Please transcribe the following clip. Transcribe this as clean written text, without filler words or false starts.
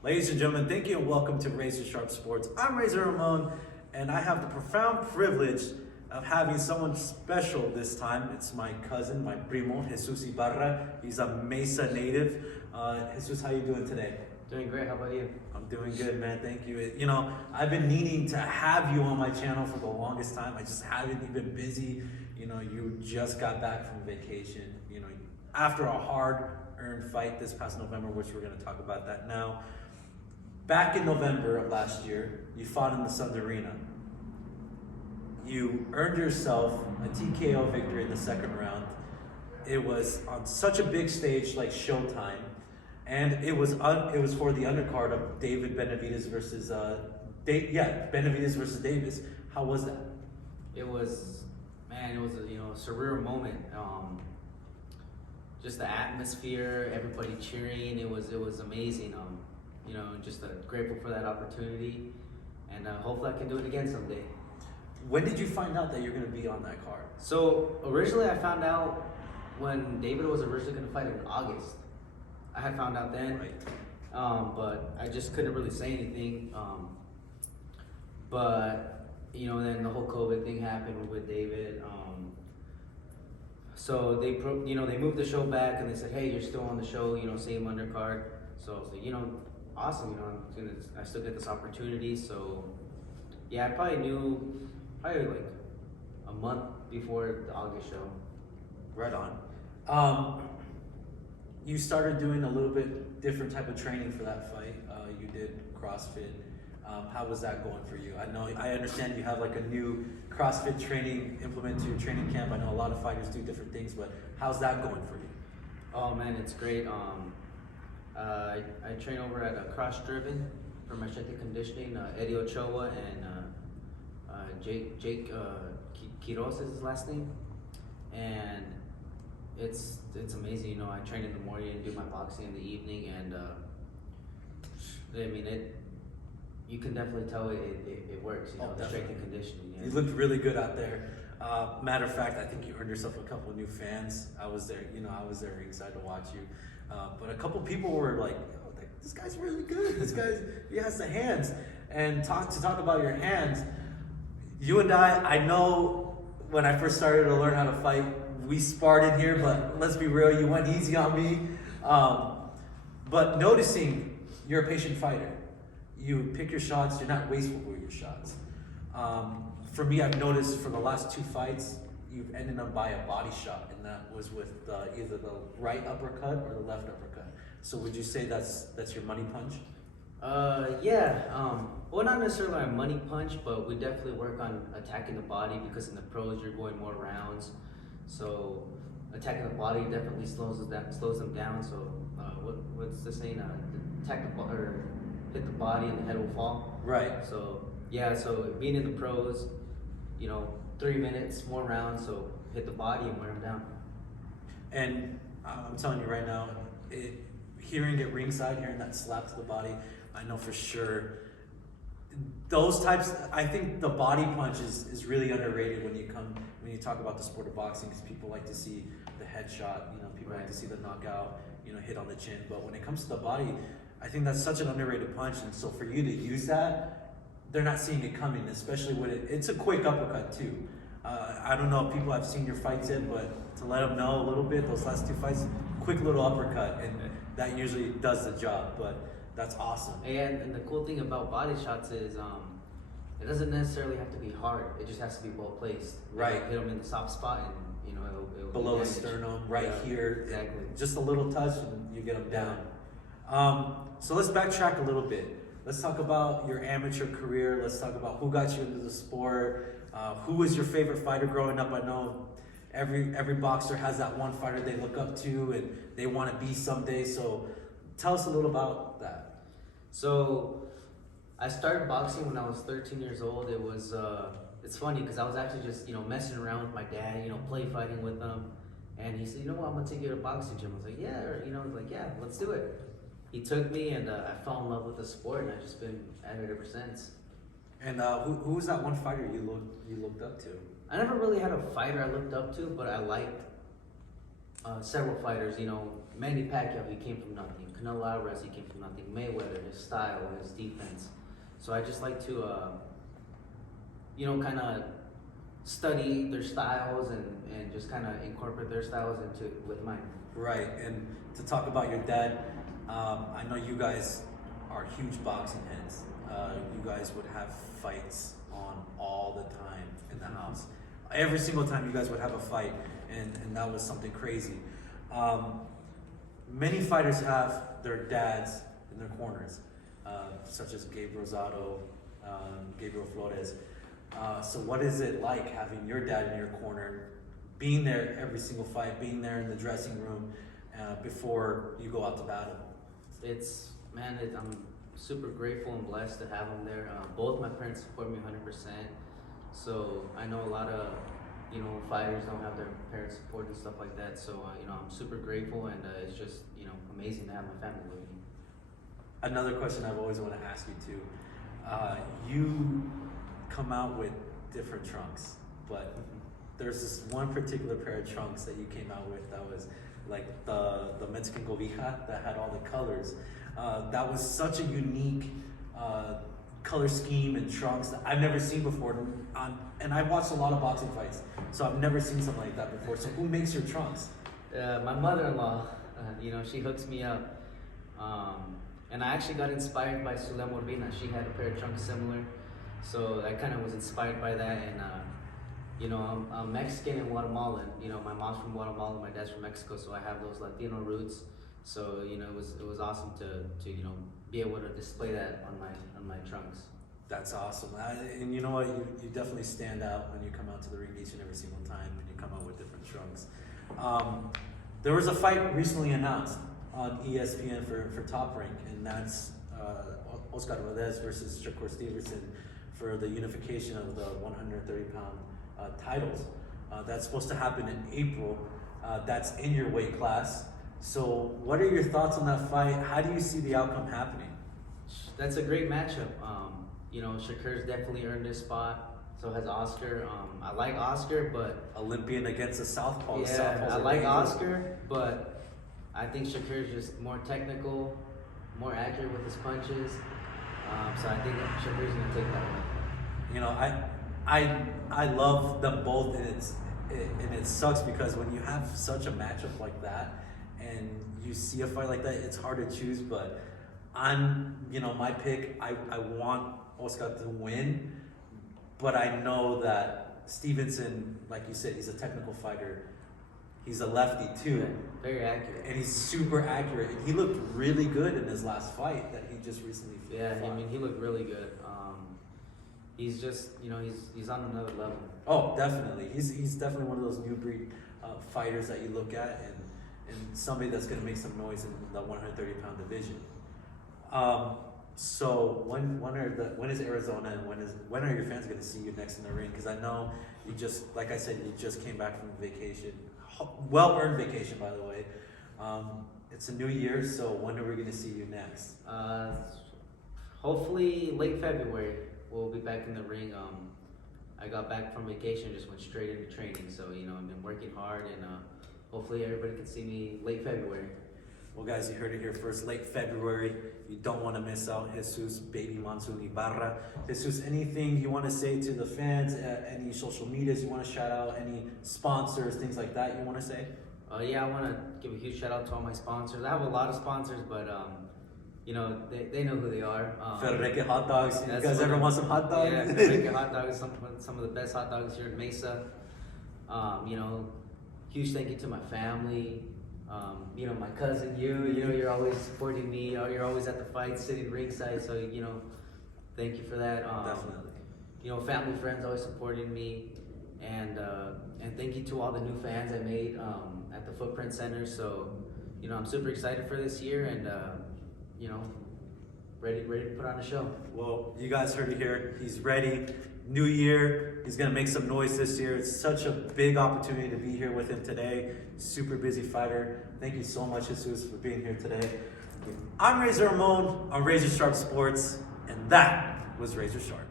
Ladies and gentlemen, thank you and welcome to Razor Sharp Sports. I'm Razor Ramon, and I have the profound privilege of having someone special this time. It's my cousin, my primo, Jesus Ibarra. He's a Mesa native. Jesus, how you doing today? Doing great. How about you? I'm doing good, man. Thank you. You know, I've been needing to have you on my channel for the longest time. I just haven't even been busy. You know, you just got back from vacation. You know, after a hard-earned fight this past November, which we're going to talk about that now. Back in November of last year, you fought in the Suns Arena. You earned yourself a TKO victory in the second round. It was on such a big stage like Showtime, and it was for the undercard of Benavidez versus Benavidez versus Davis. How was that? It was a surreal moment. Just the atmosphere, everybody cheering. It was amazing. Just grateful for that opportunity, and hopefully I can do it again someday. When did you find out that you're going to be on that card? So originally I found out when David was originally going to fight in August. I had found out then, Right. but I just couldn't really say anything. Then the whole COVID thing happened with David. So they moved the show back, and they said, "Hey, you're still on the show. Same undercard." So I was like, awesome. I still get this opportunity. So yeah, I probably knew like a month before the August show. Right on. You started doing a little bit different type of training for that fight. You did CrossFit. How was that going for you? I understand you have like a new CrossFit training implemented to your training camp. I know a lot of fighters do different things, but how's that going for you? Oh man, it's great. I train over at Cross Driven for my strength and conditioning. Eddie Ochoa and Jake Quiroz is his last name, and it's amazing. I train in the morning and do my boxing in the evening, and you can definitely tell it works. The strength and conditioning. Yeah. You looked really good out there. Matter of fact, I think you earned yourself a couple of new fans. I was there ringside to watch you. But a couple people were like, this guy's really good. He has the hands. And talk about your hands. You and I know when I first started to learn how to fight, we sparred in here, but let's be real, you went easy on me. But noticing you're a patient fighter. You pick your shots, you're not wasteful with your shots. For me, I've noticed for the last two fights, you've ended up by a body shot, and that was with either the right uppercut or the left uppercut. So would you say that's your money punch? Yeah. Well, not necessarily a money punch, but we definitely work on attacking the body, because in the pros you're going more rounds. So attacking the body definitely slows them down. So what's the saying? Attack the or hit the body and the head will fall. Right. So yeah. So being in the pros, 3 minutes, more rounds, so hit the body and wear them down. And I'm telling you right now, hearing it ringside, hearing that slap to the body, I know for sure. Those types, I think the body punch is really underrated when you talk about the sport of boxing, because people like to see the headshot, people like to see the knockout, hit on the chin. But when it comes to the body, I think that's such an underrated punch. And so for you to use that, they're not seeing it coming, especially when it's a quick uppercut too. I don't know if people have seen your fights yet, but to let them know a little bit, those last two fights, quick little uppercut, and that usually does the job. But that's awesome. And the cool thing about body shots is it doesn't necessarily have to be hard. It just has to be well placed. Right. Hit them in the soft spot, and it'll Below the sternum, right here. Exactly. Just a little touch, and you get them down. So let's backtrack a little bit. Let's talk about your amateur career. Let's talk about who got you into the sport. Who was your favorite fighter growing up? I know every boxer has that one fighter they look up to and they want to be someday. So tell us a little about that. So I started boxing when I was 13 years old. It was it's funny because I was actually just messing around with my dad, play fighting with him, and he said, I'm gonna take you to a boxing gym. I was like, yeah, I was like, yeah, let's do it. He took me, and I fell in love with the sport, and I've just been at it ever since. And who was that one fighter you looked up to? I never really had a fighter I looked up to, but I liked several fighters. Manny Pacquiao, he came from nothing. Canelo Alvarez, he came from nothing. Mayweather, his style, his defense. So I just like to, kind of study their styles and just kind of incorporate their styles with mine. Right, and to talk about your dad, I know you guys are huge boxing heads. You guys would have fights on all the time in the house. Every single time you guys would have a fight, and that was something crazy. Many fighters have their dads in their corners, such as Gabe Rosado, Gabriel Flores. So what is it like having your dad in your corner, being there every single fight, being there in the dressing room before you go out to battle? I'm super grateful and blessed to have him there. Both my parents support me 100%. So I know a lot of, fighters don't have their parents support and stuff like that. So, I'm super grateful, and it's just, amazing to have my family with me. Another question I've always wanted to ask you too. You come out with different trunks, but there's this one particular pair of trunks that you came out with that was like the Mexican cobija that had all the colors. That was such a unique color scheme and trunks that I've never seen before. And I've watched a lot of boxing fights, so I've never seen something like that before. So who makes your trunks? My mother-in-law, she hooks me up. And I actually got inspired by Sulem Urbina. She had a pair of trunks similar. So I kind of was inspired by that. And, I'm Mexican and Guatemalan. My mom's from Guatemala, my dad's from Mexico, so I have those Latino roots. So, it was awesome to be able to display that on my trunks. That's awesome. And you know what? You definitely stand out when you come out to the ring each and every single time when you come out with different trunks. There was a fight recently announced on ESPN for Top Rank, and that's Oscar Valdez versus Shakur Stevenson for the unification of the 130-pound titles. That's supposed to happen in April. That's in your weight class. So what are your thoughts on that fight? How do you see the outcome happening? That's a great matchup. Shakur's definitely earned his spot. So has Oscar. I like Oscar, but Olympian against a southpaw. Yeah, I like Oscar, but I think Shakur's just more technical, more accurate with his punches. So I think Shakur's gonna take that one. I love them both, and it sucks because when you have such a matchup like that, and you see a fight like that, it's hard to choose. But my pick. I want Oscar to win, but I know that Stevenson, like you said, he's a technical fighter. He's a lefty too. Very accurate. And he's super accurate. And he looked really good in his last fight that he just recently fought. Yeah, he looked really good. He's just, he's on another level. Oh, definitely. He's definitely one of those new breed fighters that you look at, and somebody that's going to make some noise in the 130-pound division. So when is Arizona, and when are your fans going to see you next in the ring? Because I know you just, like I said, you just came back from vacation, well-earned vacation, by the way. It's a new year, so when are we going to see you next? Hopefully late February we'll be back in the ring. I got back from vacation, just went straight into training. So I've been working hard, and hopefully everybody can see me late February. Well, guys, you heard it here first, late February. You don't want to miss out. Jesus, baby Monsoon, Ibarra. Jesus, anything you want to say to the fans, any social medias you want to shout out, any sponsors, things like that you want to say? Yeah, I want to give a huge shout out to all my sponsors. I have a lot of sponsors, but they know who they are. Ferreque Hot Dogs. You guys ever want some hot dogs? Yeah, Ferreque Hot Dogs, some of the best hot dogs here in Mesa. Huge thank you to my family. My cousin, you're always supporting me. You're always at the fight, sitting ringside. So, thank you for that. Definitely. Family, friends always supporting me. And thank you to all the new fans I made at the Footprint Center. So, I'm super excited for this year, and, ready to put on a show. Well, you guys heard it here. He's ready. New year. He's going to make some noise this year. It's such a big opportunity to be here with him today. Super busy fighter. Thank you so much, Jesus, for being here today. I'm Razor Ramon on Razor Sharp Sports, and that was Razor Sharp.